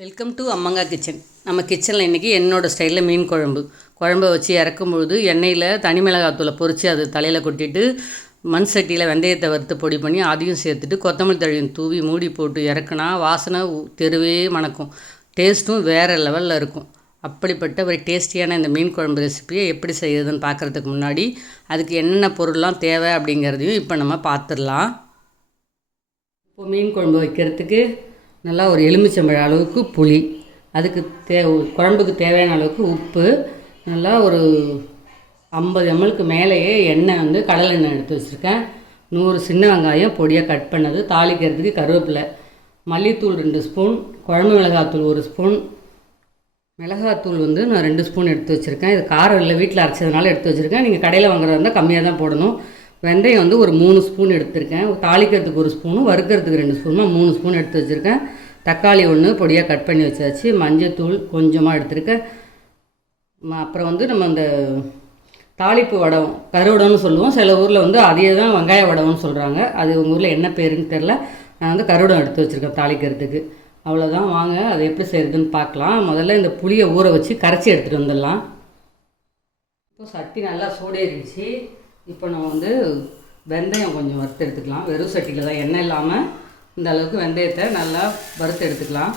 Welcome to அம்மங்கா kitchen. நம்ம கிச்சனில் இன்றைக்கி என்னோடய ஸ்டைலில் மீன் குழம்பை வச்சு இறக்கும் பொழுது எண்ணெயில் தனி மிளகாத்தூளை பொரித்து அது தலையில் கொட்டிட்டு மண் சட்டியில் வெந்தயத்தை வறுத்து பொடி பண்ணி அதையும் சேர்த்துட்டு கொத்தமல்லி தழையும் தூவி மூடி போட்டு இறக்குனா வாசனை தெருவே மணக்கும். டேஸ்ட்டும் வேறு லெவலில் இருக்கும். அப்படிப்பட்ட ஒரு டேஸ்டியான இந்த மீன் குழம்பு ரெசிப்பியை எப்படி செய்யுதுன்னு பார்க்குறதுக்கு முன்னாடி அதுக்கு என்னென்ன பொருள்லாம் தேவை அப்படிங்கிறதையும் இப்போ நம்ம பார்த்துடலாம். இப்போ மீன் குழம்பு வைக்கிறதுக்கு நல்லா ஒரு எலுமிச்சம்பழ அளவுக்கு புளி, அதுக்கு குழம்புக்கு தேவையான அளவுக்கு உப்பு, நல்லா ஒரு 50 ml மேலேயே எண்ணெய் கடலெண்ணெய் எடுத்து வச்சுருக்கேன். 100 சின்ன வெங்காயம் பொடியாக கட் பண்ணது, தாளிக்கிறதுக்கு கருவேப்பிலை, மல்லித்தூள் 2 ஸ்பூன், குழம்பு மிளகாத்தூள் 1 ஸ்பூன், மிளகாத்தூள் நான் 2 ஸ்பூன் எடுத்து வச்சுருக்கேன். இது காரம் இல்லை, வீட்டில் அரைச்சதுனால எடுத்து வச்சுருக்கேன். நீங்கள் கடையில் வாங்குறதா இருந்தால் கம்மியாக தான் போடணும். வெந்தயம் ஒரு 3 ஸ்பூன் எடுத்துருக்கேன். தாளிக்கிறதுக்கு 1 ஸ்பூனும் வறுக்கிறதுக்கு 2 ஸ்பூனும் 3 ஸ்பூன் எடுத்து வச்சுருக்கேன். தக்காளி 1 பொடியாக கட் பண்ணி வச்சாச்சு. மஞ்சத்தூள் கொஞ்சமாக எடுத்துருக்கேன். அப்புறம் நம்ம அந்த தாளிப்பு வடம், கருவடம்னு சொல்லுவோம். சில ஊரில் அதே தான் வெங்காய வடம்னு சொல்கிறாங்க. அது உங்கள் ஊரில் என்ன பேருன்னு தெரில. நான் கருவடம் எடுத்து வச்சுருக்கேன் தாளிக்கிறதுக்கு. அவ்வளோதான். வாங்க அதை எப்படி செய்கிறதுன்னு பார்க்கலாம். முதல்ல இந்த புளியை ஊற வச்சு கரைச்சி எடுத்துகிட்டு வந்துடலாம். இப்போ சட்டி நல்லா சூடேறிடுச்சு. இப்போ நம்ம வெந்தயம் கொஞ்சம் வறுத்து எடுத்துக்கலாம். வெறும் சட்டியில் தான், எண்ணெய் இல்லாமல் இந்த அளவுக்கு வெந்தயத்தை நல்லா வறுத்து எடுத்துக்கலாம்.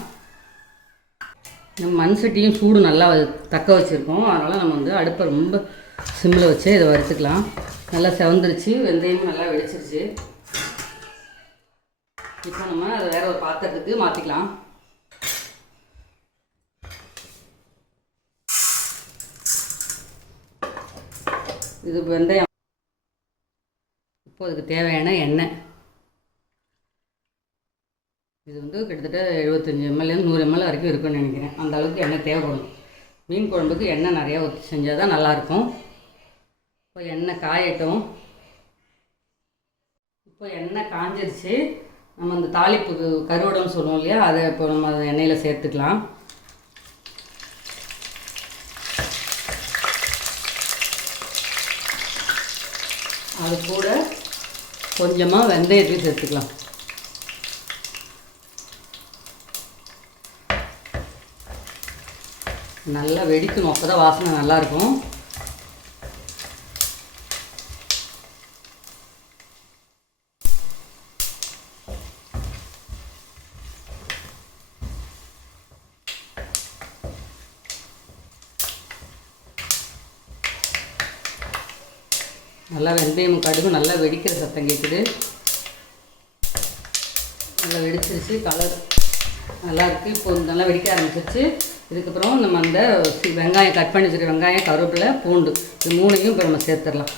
நம்ம மண் சட்டியும் சூடு நல்லா தக்க வச்சுருக்கோம். அதனால் நம்ம அடுப்பை ரொம்ப சிம்மில் வச்சு இதை வறுத்துக்கலாம். நல்லா செவந்துருச்சு, வெந்தயமும் நல்லா வெடிச்சிருச்சு. இப்போ நம்ம அதை வேறு ஒரு பாத்திரத்துக்கு மாற்றிக்கலாம். இது வெந்தயம். இப்போ அதுக்கு தேவையான எண்ணெய், இது கிட்டத்தட்ட 75 ml 100 ml வரைக்கும் இருக்குன்னு நினைக்கிறேன். அந்த அளவுக்கு எண்ணெய் தேவைப்படும். மீன் குழம்புக்கு எண்ணெய் நிறையா ஊற்றி செஞ்சால் தான் நல்லாயிருக்கும். இப்போ எண்ணெய் காயட்டும். இப்போ எண்ணெய் காஞ்சிருச்சு. நம்ம அந்த தாளிப்புக்கு கருவடம்னு சொல்லுவோம் இல்லையா, அதை இப்போ நம்ம அதை எண்ணெயில் சேர்த்துக்கலாம். அது கூட கொஞ்சமாக வெந்தயத்தையும் சேர்த்துக்கலாம். நல்லா வெடிக்கணும், அப்போ தான் வாசனை நல்லாயிருக்கும். நல்லா வெந்தயம் கடுகு நல்லா வெடிக்கிற சத்தம் கேட்குது. நல்லா வெடிச்சிருச்சு, கலர் நல்லா இருக்குது. இப்போ நல்லா வெடிக்க ஆரம்பிச்சிருச்சு. இதுக்கப்புறம் நம்ம அந்த வெங்காயம் கட் பண்ணி வச்சுருக்க வெங்காயம், கருவேப்பிலை, பூண்டு, இது 3ஐயும் இப்போ நம்ம சேர்த்துடலாம்.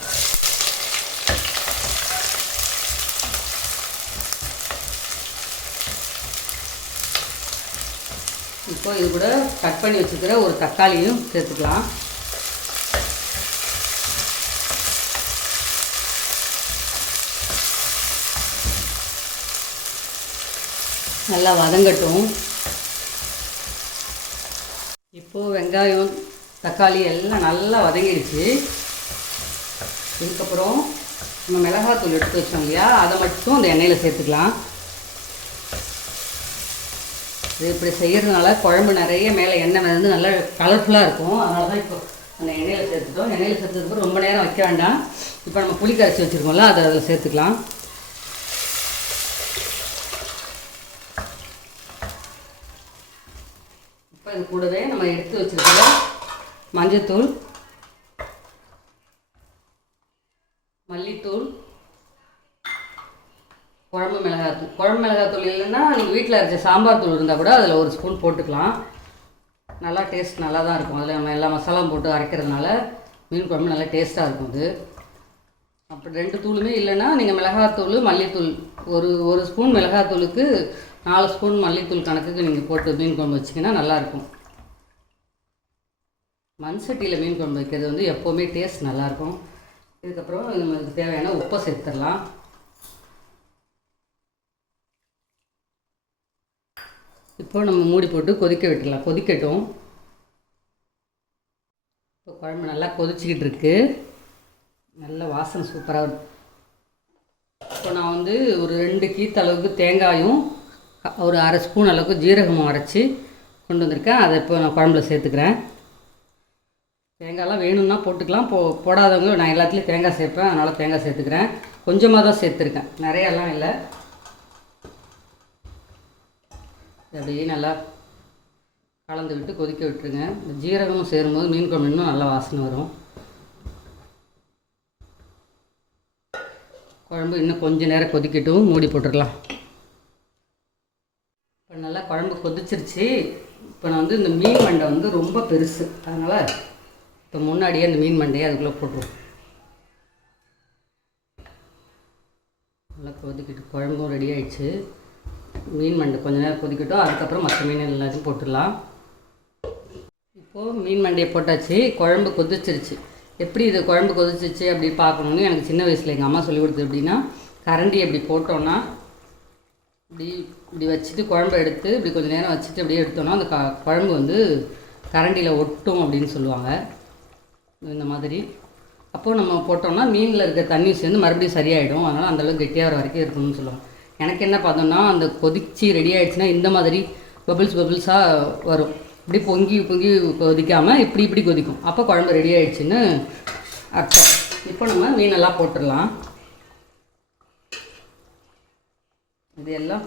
இப்போ இது கூட கட் பண்ணி வச்சுக்கிற ஒரு தக்காளியும் சேர்த்துக்கலாம். நல்லா வதங்கட்டும். இப்போது வெங்காயம், தக்காளி எல்லாம் நல்லா வதங்கிடுச்சு. இதுக்கப்புறம் நம்ம மிளகாத்தூள் எடுத்து வச்சோம் இல்லையா, அதை மட்டும் அந்த எண்ணெயில் சேர்த்துக்கலாம். இது இப்படி செய்கிறதுனால குழம்பு நிறைய மேலே எண்ணெய் நல்லா கலர்ஃபுல்லாக இருக்கும். அதனால தான் இப்போ அந்த எண்ணெயில் சேர்த்துட்டோம். எண்ணெயில் சேர்த்ததுக்கப்புறம் ரொம்ப நேரம் வைக்க வேண்டாம். இப்போ நம்ம புளி கரைச்சி வச்சுருக்கோம்ல, அதை அதில் சேர்த்துக்கலாம். இப்போ இது கூடவே நம்ம எடுத்து வச்சுருக்கிற மஞ்சத்தூள், மல்லித்தூள், குழம்பு மிளகாத்தூள் இல்லைன்னா நீங்கள் வீட்டில் அரைச்ச சாம்பார் தூள் இருந்தால் கூட அதில் 1 ஸ்பூன் போட்டுக்கலாம். நல்லா டேஸ்ட் நல்லா தான் இருக்கும். அதில் நம்ம எல்லா மசாலாவும் போட்டு அரைக்கிறதுனால மீன் குழம்பு நல்லா டேஸ்ட்டாக இருக்கும். அது அப்படி 2 தூளுமே இல்லைன்னா நீங்கள் மிளகாத்தூள், மல்லித்தூள், ஒரு ஸ்பூன் மிளகாத்தூளுக்கு 4 ஸ்பூன் மல்லித்தூள் கணக்குக்கு நீங்கள் போட்டு மீன் குழம்பு வச்சிங்கன்னா நல்லாயிருக்கும். மண் சட்டியில் மீன் குழம்பு வைக்கிறது எப்போவுமே டேஸ்ட் நல்லாயிருக்கும். இதுக்கப்புறம் நம்மளுக்கு தேவையான உப்பை சேர்த்துடலாம். இப்போ நம்ம மூடி போட்டு கொதிக்க விட்டுடலாம். கொதிக்கட்டும். இப்போ குழம்பு நல்லா கொதிச்சிக்கிட்டு இருக்குது. நல்ல வாசனை சூப்பராக இருக்கும். இப்போ நான் ஒரு 2 கீத்து அளவுக்கு தேங்காயும் ஒரு அரை ஸ்பூன் அளவுக்கு ஜீரகமும் அரைச்சி கொண்டு வந்திருக்கேன். அதை இப்போ நான் குழம்புல சேர்த்துக்கிறேன். தேங்காயெலாம் வேணும்னா போட்டுக்கலாம், போடாதவங்க நான் எல்லாத்துலேயும் தேங்காய் சேர்ப்பேன், அதனால் தேங்காய் சேர்த்துக்கிறேன். கொஞ்சமாக தான் சேர்த்துருக்கேன், நிறையெல்லாம் இல்லை. அப்படியே நல்லா கலந்து விட்டு கொதிக்க விட்டுருங்க. இந்த ஜீரகமும் சேரும்போது மீன் குழம்பு இன்னும் நல்லா வாசனை வரும். குழம்பு இன்னும் கொஞ்சம் நேரம் கொதிக்கட்டும், மூடி போட்டுடலாம். இப்போ நல்லா குழம்பு கொதிச்சிருச்சு. இப்போ நான் வந்து இந்த மீன் மண்டை வந்து ரொம்ப பெருசு, அதனால் இப்போ முன்னாடியே அந்த மீன் மண்டையை அதுக்குள்ளே போட்டுருவோம். நல்லா கொதிக்கிட்டு குழம்பும் ரெடி ஆகிடுச்சு. மீன் மண்டை கொஞ்சம் நேரம் கொதிக்கட்டும், அதுக்கப்புறம் மற்ற மீன் எல்லாத்தையும் போட்டுடலாம். இப்போது மீன் மண்டையை போட்டாச்சு, குழம்பு கொதிச்சிருச்சு. எப்படி இது குழம்பு கொதிச்சிச்சு அப்படி பார்க்கணுன்னு எனக்கு சின்ன வயசில் எங்கள் அம்மா சொல்லி கொடுத்தது. எப்படின்னா கரண்டி அப்படி போட்டோன்னா இப்படி வச்சுட்டு குழம்பு எடுத்து இப்படி கொஞ்சம் நேரம் வச்சுட்டு அப்படியே எடுத்தோன்னா அந்த குழம்பு வந்து கரண்டியில் ஒட்டும் அப்படின்னு சொல்லுவாங்க. இந்த மாதிரி அப்போது நம்ம போட்டோம்னா மீனில் இருக்க தண்ணி சேர்ந்து மறுபடியும் சரியாயிடும். அதனால் அந்தளவுக்கு கெட்டியாக வர வரைக்கும் இருக்கணும்னு சொல்லுவாங்க. எனக்கு என்ன பார்த்தோம்னா அந்த கொதிச்சு ரெடி ஆகிடுச்சுன்னா இந்த மாதிரி பபிள்ஸாக வரும். இப்படி பொங்கி கொதிக்காமல் இப்படி கொதிக்கும். அப்போ குழம்பு ரெடி ஆகிடுச்சின்னு அர்த்தம். இப்போ நம்ம மீனெல்லாம் போட்டுடலாம். இது எல்லாம்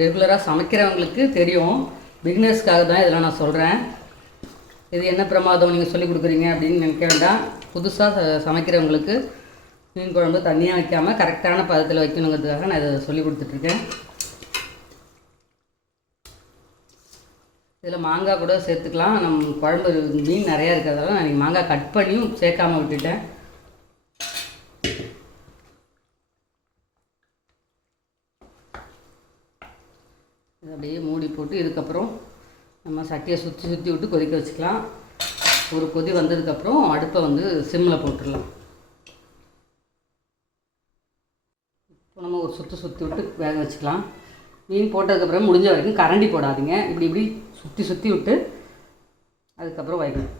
ரெகுலராக சமைக்கிறவங்களுக்கு தெரியும், பிகினர்ஸ்க்காக தான் இதெல்லாம் நான் சொல்கிறேன். இது என்ன பிரமாதம் நீங்கள் சொல்லிக் கொடுக்குறீங்க அப்படின்னு நினைக்க வேண்டாம். புதுசாக சமைக்கிறவங்களுக்கு மீன் குழம்பு தண்ணியாக வைக்காமல் கரெக்டான பதத்தில் வைக்கணுங்கிறதுக்காக நான் இதை சொல்லி கொடுத்துட்ருக்கேன். இதில் மாங்காய் கூட சேர்த்துக்கலாம். நம்ம குழம்பு மீன் நிறையா இருக்கிறதால நான் இன்றைக்கி மாங்காய் கட் பண்ணியும் சேர்க்காமல் விட்டுட்டேன். இதை அப்படியே மூடி போட்டு இதுக்கப்புறம் நம்ம சட்டியை சுற்றி விட்டு கொதிக்க வச்சுக்கலாம். ஒரு கொதி வந்ததுக்கப்புறம் அடுப்பை வந்து சிம்மில் போட்டுடலாம். இப்போ நம்ம ஒரு சுற்றி விட்டு வேக வச்சுக்கலாம். மீன் போட்டதுக்கப்புறம் முடிஞ்ச வரைக்கும் கரண்டி போடாதீங்க, இப்படி சுற்றி விட்டு அதுக்கப்புறம் வைக்கணும்.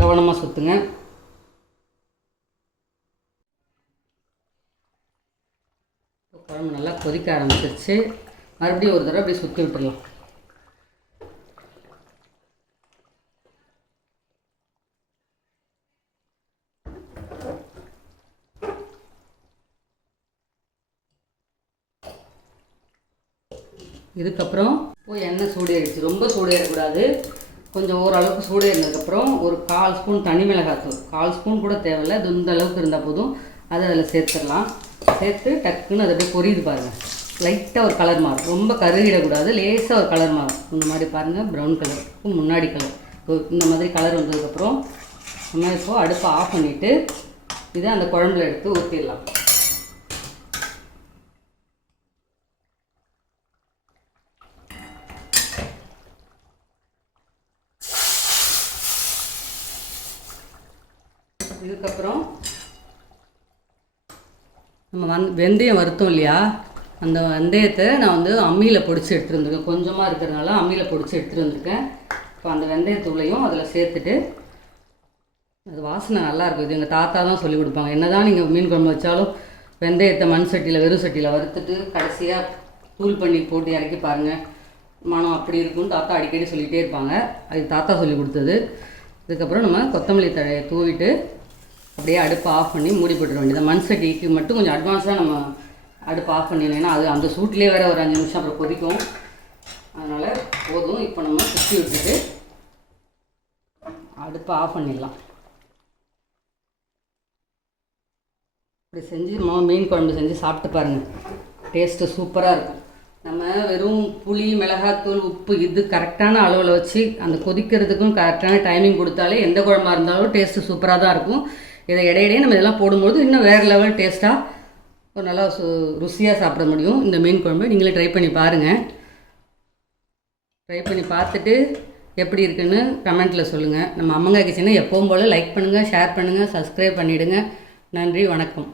கவனமாக சுற்றுங்க. குழம்பு நல்லா கொதிக்க ஆரம்பிச்சிருச்சு. மறுபடியும் ஒரு தடவை அப்படி சுற்றி விட்டுடலாம். இதுக்கப்புறம் இப்போ எண்ணெய் சூடேறிடுச்சு. ரொம்ப சூடேறக்கூடாது, கொஞ்சம் ஓரளவுக்கு சூடேறினதுக்கப்புறம் ஒரு 1/4 ஸ்பூன் தனி மிளகாத்தூள், 1/4 ஸ்பூன் கூட தேவையில்லை, இது இந்த அளவுக்கு இருந்தால் போதும். அதை அதில் சேர்த்துடலாம். சேர்த்து டக்குன்னு அதை அப்படியே பொரியுது பாருங்கள். லைட்டாக ஒரு கலர் மாறும், ரொம்ப கருகிடக்கூடாது, லேசாக ஒரு கலர் மாறும். இந்த மாதிரி பாருங்கள், ப்ரௌன் கலர், முன்னாடி கலர். இந்த மாதிரி கலர் வந்ததுக்கப்புறம் நம்ம இப்போது அடுப்பை ஆஃப் பண்ணிவிட்டு இதை அந்த குழம்புல எடுத்து ஊற்றிடலாம். இதுக்கப்புறம் நம்ம வெந்தயம் வறுத்தோம் இல்லையா, அந்த வெந்தயத்தை நான் வந்து அம்மியில் பொடிச்சு எடுத்துகிட்டு வந்திருக்கேன். கொஞ்சமாக இருக்கிறதுனால அம்மியில் பொடிச்சு எடுத்துகிட்டு வந்திருக்கேன். இப்போ அந்த வெந்தயத்தூளையும் அதில் சேர்த்துட்டு, அது வாசனை நல்லாயிருக்கும். இது எங்கள் தாத்தா தான் சொல்லிக் கொடுப்பாங்க. என்ன தான் நீங்கள் மீன் குழம்பு வச்சாலும் வெந்தயத்தை மண் சட்டியில் வெறும் சட்டியில் வறுத்துட்டு கடைசியாக தூள் பண்ணி போட்டு இறக்கி பாருங்கள், மனம் அப்படி இருக்குன்னு தாத்தா அடிக்கடி சொல்லிகிட்டே இருப்பாங்க. அது தாத்தா சொல்லி கொடுத்தது. இதுக்கப்புறம் நம்ம கொத்தமல்லி தழையை தூவிட்டு அப்படியே அடுப்பை ஆஃப் பண்ணி மூடி போட்டுற வேண்டியது. மண் சட்டிக்கு மட்டும் கொஞ்சம் அட்வான்ஸாக நம்ம அடுப்பு ஆஃப் பண்ணிடலாம். அது அந்த சூட்லேயே வேறு ஒரு 5 நிமிஷம் அப்புறம் கொதிக்கும். அதனால் போதும். இப்போ நம்ம சுற்றி விட்டுட்டு அடுப்பை ஆஃப் பண்ணிடலாம். இப்படி செஞ்சு மீன் குழம்பு செஞ்சு சாப்பிட்டு பாருங்கள், டேஸ்ட்டு சூப்பராக இருக்கும். நம்ம வெறும் புளி, மிளகாத்தூள், உப்பு இது கரெக்டான அளவில் வச்சு அந்த கொதிக்கிறதுக்கும் கரெக்டான டைமிங் கொடுத்தாலே எந்த குழம்பாக இருந்தாலும் டேஸ்ட்டு சூப்பராக தான் இருக்கும். இதை இடையிடையே நம்ம இதெல்லாம் போடும்போது இன்னும் வேறு லெவல் டேஸ்ட்டாக ஒரு நல்லா ருசியாக சாப்பிட முடியும். இந்த மீன் குழம்பு நீங்களே ட்ரை பண்ணி பாருங்கள். ட்ரை பண்ணி பார்த்துட்டு எப்படி இருக்குன்னு கமெண்ட்டில் சொல்லுங்கள். நம்ம அம்மங்காய் கிச்சனை எப்பவும் போல் லைக் பண்ணுங்கள், ஷேர் பண்ணுங்கள், சப்ஸ்கிரைப் பண்ணிவிடுங்க. நன்றி, வணக்கம்.